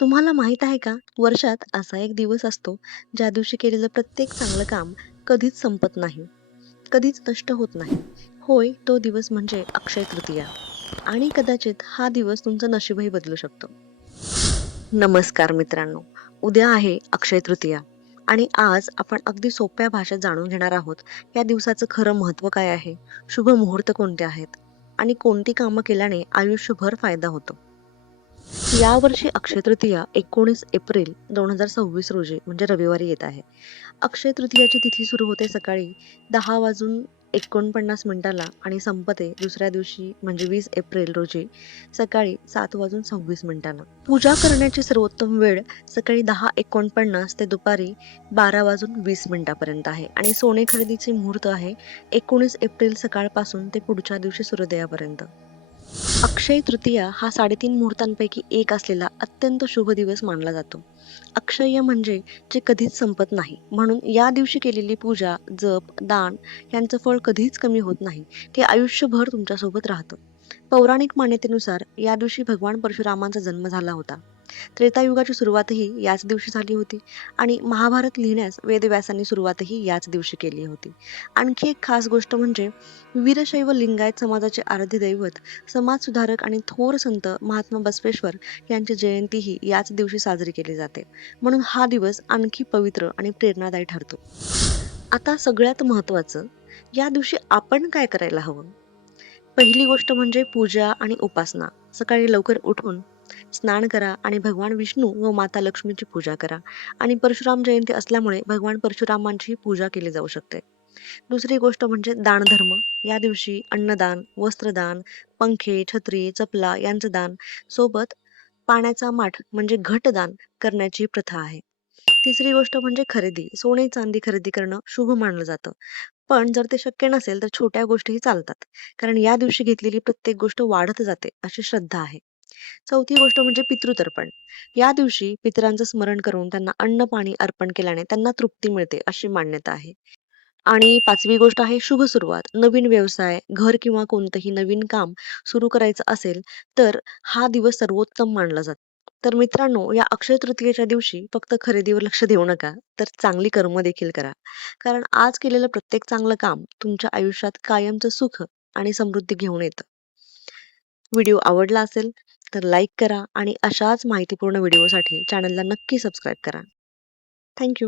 तुम्हाला माहित आहे का? वर्षात असा एक दिवस असतो, ज्या दिवशी केलेलं प्रत्येक चांगलं काम कधीच संपत नाही, कधीच नष्ट होत नाही. होय, तो दिवस म्हणजे अक्षय तृतीया. आणि कदाचित हा दिवस तुमचं नशीबही बदलू शकतो. नमस्कार मित्रांनो. उद्या आहे अक्षय तृतीया आणि आज आपण अगदी सोप्या भाषेत जाणून घेणार आहोत, या दिवसाचं खरं महत्त्व काय आहे, शुभ मुहूर्त कोणते आहेत आणि कोणती कामं केल्याने आयुष्यभर फायदा होतो. यावर्षी अक्षय तृतीया 19 एप्रिल 2026 रोजी म्हणजे रविवारी येत आहे. अक्षय तृतीयाची तिथी सुरू होते सकाळी 10 वाजून 49 मिनिटाला आणि संपते दुसऱ्या दिवशी म्हणजे 20 एप्रिल रोजी सकाळी 7 वाजून 26 मिनिटाला. पूजा करण्याची सर्वोत्तम वेळ सकाळी 10:49 ते दुपारी 12 वाजून 20 मिनिटापर्यंत आहे आणि सोने खरेदीचे मुहूर्त आहे 19 एप्रिल सकाळपासून ते पुढच्या दिवशी सूर्योदयापर्यंत. अक्षय तृतीया हा 3.5 मुहूर्तांपैकी एक असलेला अत्यंत शुभ दिवस मानला जातो. अक्षय्य म्हणजे जे कधीच संपत नाही. म्हणून या दिवशी केलेली पूजा, जप, दान यांचं फळ कधीच कमी होत नाही. ते आयुष्यभर तुमच्यासोबत राहतं. पौराणिक मान्यतेनुसार या दिवशी भगवान परशुरामांचा जन्म झाला होता. त्रेतायुगाची सुरुवातही याच दिवशी झाली होती आणि महाभारत लिहिण्यास वेदव्यासांनी सुरुवातही याच दिवशी केली होती. आणखी एक खास गोष्ट म्हणजे वीरशैव लिंगायत समाजाचे आराध्य दैवत, समाजसुधारक आणि थोर संत महात्मा बसवेश्वर यांची जयंतीही याच दिवशी साजरी केली जाते. म्हणून हा दिवस आणखी पवित्र आणि प्रेरणादायी ठरतो. आता सगळ्यात महत्त्वाचं, या दिवशी आपण काय करायला हवं? पहिली गोष्ट म्हणजे पूजा आणि उपासना. सकाळी लवकर उठून स्नान करा आणि भगवान विष्णू व माता लक्ष्मीची पूजा करा. आणि परशुराम जयंती असल्यामुळे भगवान परशुरामांची पूजा केली जाऊ शकते. दुसरी गोष्ट म्हणजे दानधर्म. या दिवशी अन्नदान, वस्त्रदान, पंखे, छत्री, चपला यांचं दान, सोबत पाण्याचा माठ म्हणजे घटदान करण्याची प्रथा आहे. तिसरी गोष्ट म्हणजे खरेदी. सोने, चांदी खरेदी करणं शुभ मानलं जातं. पण जर ते शक्य नसेल तर छोट्या गोष्टीही चालतात. कारण या दिवशी घेतलेली प्रत्येक गोष्ट वाढत जाते अशी श्रद्धा आहे. चौथी गोष्ट म्हणजे पितृतर्पण. या दिवशी पितरांचं स्मरण करून त्यांना अन्न पाणी अर्पण केल्याने त्यांना तृप्ती मिळते अशी मान्यता आहे. आणि पाचवी गोष्ट आहे शुभ सुरुवात. नवीन व्यवसाय, घर किंवा कोणतंही नवीन काम सुरू करायचं असेल तर हा दिवस सर्वोत्तम मानला जातो. तर मित्रांनो, या अक्षय तृतीयेच्या दिवशी फक्त खरेदीवर लक्ष देऊ नका, तर चांगली कर्म देखील करा. कारण आज केलेलं प्रत्येक चांगलं काम तुमच्या आयुष्यात कायमचं सुख आणि समृद्धी घेऊन येतं. व्हिडिओ आवडला असेल तर लाईक करा आणि अशाच माहितीपूर्ण व्हिडिओसाठी चॅनलला नक्की सबस्क्राईब करा. थँक